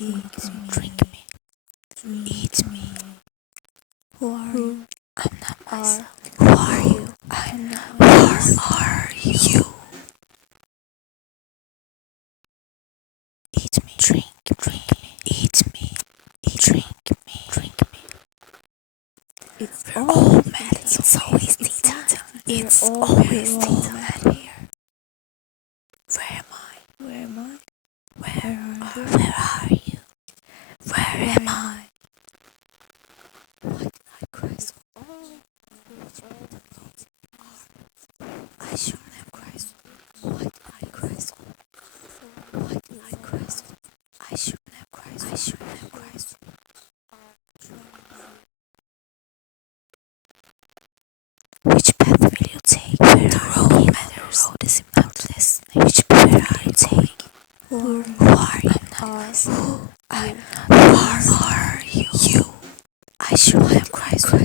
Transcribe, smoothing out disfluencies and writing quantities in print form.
drink me, eat me. Who are you? I'm not myself. Who are you? I'm not myself. Who are you? Eat me, drink me, eat me, drink me. We're all mad. It's always tea time. It's always tea time here. Where am I? Where am I? Where are you? Where am I? Why did I cry so much? I shouldn't have cried so much. Why did I cry so much? Why did I cry so much? I shouldn't have cried so much. I shouldn't have cried so much. Which path will you take? Where the road matters. The road is about destiny. Which path will you take? Who are you? I'm not. Who are you? I shouldn't have cried so